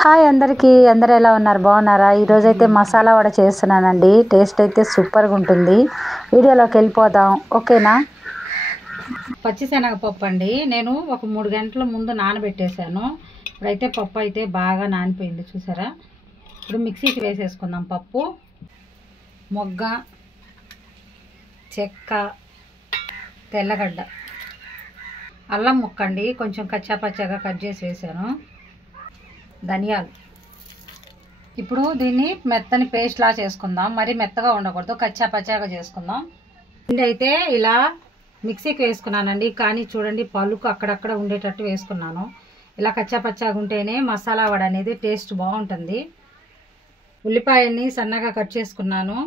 Hi అందరూ ఎలా ఉన్నారు? బాగున్నారా? ఈరోజు అయితే మసాలా వడ చేస్తున్నానండి. టేస్ట్ అయితే సూపర్గా ఉంటుంది. వీడియోలోకి వెళ్ళిపోదాం. ఓకేనా? పచ్చిశనగపప్పు అండి. నేను ఒక 3 గంటల ముందు నానబెట్టేశాను. ఇప్పుడైతే పప్పు అయితే బాగా నానిపోయింది, చూసారా? ఇప్పుడు మిక్సీకి వేసేసుకుందాం. పప్పు, మొగ్గ, చెక్క, తెల్లగడ్డ, అల్లం ముక్కండి, కొంచెం కచ్చాపచ్చాగా కట్ చేసి వేసాను, ధనియాలు. ఇప్పుడు దీన్ని మెత్తని పేస్ట్ లా చేసుకుందాం. మరి మెత్తగా ఉండకూడదు, కచ్చా పచ్చాగా చేసుకుందాం. పిండి అయితే ఇలా మిక్సీకి వేసుకున్నానండి, కానీ చూడండి పలుకు అక్కడక్కడ ఉండేటట్టు వేసుకున్నాను. ఇలా కచ్చా పచ్చాగా ఉంటేనే మసాలా వడ అనేది టేస్ట్ బాగుంటుంది. ఉల్లిపాయల్ని సన్నగా కట్ చేసుకున్నాను.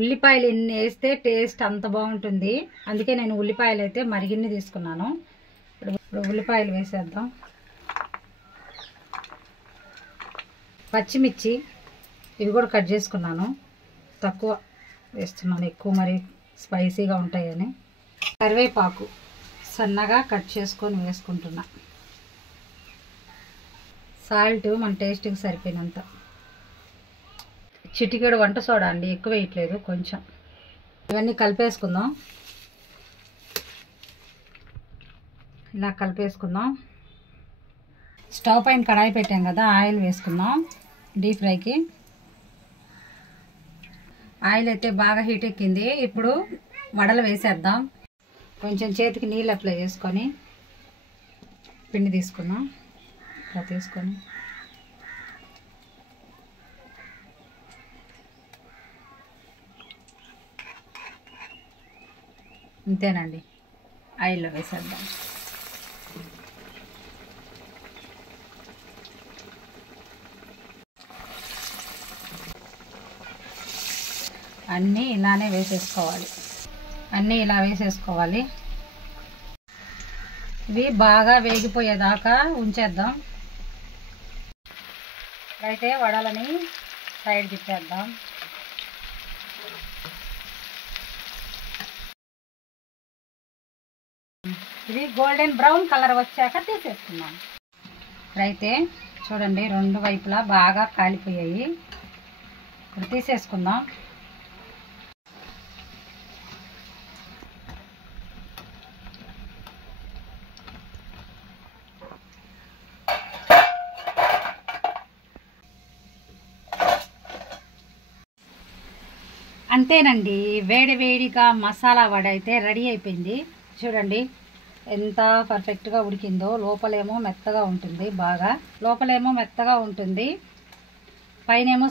ఉల్లిపాయలు ఎన్ని వేస్తే టేస్ట్ అంత బాగుంటుంది, అందుకే నేను ఉల్లిపాయలు అయితే మరిగిన్ని తీసుకున్నాను. ఇప్పుడు ఉల్లిపాయలు వేసేద్దాం. పచ్చిమిర్చి ఇవి కూడా కట్ చేసుకున్నాను, తక్కువ వేస్తున్నాను, ఎక్కువ మరి స్పైసీగా ఉంటాయని. కరివేపాకు సన్నగా కట్ చేసుకొని వేసుకుంటున్నా. సాల్ట్ మన టేస్ట్కి సరిపోయినంత. చిటికెడు వంట సోడా అండి, ఎక్కువ వేయట్లేదు, కొంచెం. ఇవన్నీ కలిపేసుకుందాం. ఇలా కలిపేసుకుందాం. స్టవ్ పైన కడాయి పెట్టాం కదా, ఆయిల్ వేసుకుందాం డీప్ ఫ్రైకి. ఆయిల్ అయితే బాగా హీట్ ఎక్కింది. ఇప్పుడు వడలు వేసేద్దాం. కొంచెం చేతికి నీళ్ళు అప్లై చేసుకొని పిండి తీసుకుందాం. ఇలా తీసుకొని అంతేనండి, ఆయిల్లో వేసేద్దాం. అన్నీ ఇలానే వేసేసుకోవాలి. అన్నీ ఇలా వేసేసుకోవాలి. ఇవి బాగా వేగిపోయేదాకా ఉంచేద్దాం. అయితే వడలని సైడ్ తిప్పేద్దాం. ఇది గోల్డెన్ బ్రౌన్ కలర్ వచ్చాక తీసేసుకున్నాం. అయితే చూడండి, 2 వైపులా బాగా కాలిపోయాయి. ఇప్పుడు తీసేసుకుందాం. అంతేనండి, వేడి వేడిగా మసాలా వడ అయితే రెడీ అయిపోయింది. చూడండి ఎంత పర్ఫెక్ట్గా ఉడికిందో. లోపలేమో మెత్తగా ఉంటుంది, బాగా లోపలేమో మెత్తగా ఉంటుంది, పైనేమో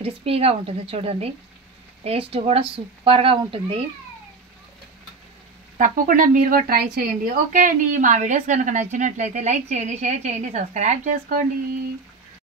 క్రిస్పీగా ఉంటుంది. చూడండి, టేస్ట్ కూడా సూపర్గా ఉంటుంది. తప్పకుండా మీరు కూడా ట్రై చేయండి. ఓకే అండి, మా వీడియోస్ కనుక నచ్చినట్లయితే లైక్ చేయండి, షేర్ చేయండి, సబ్స్క్రైబ్ చేసుకోండి.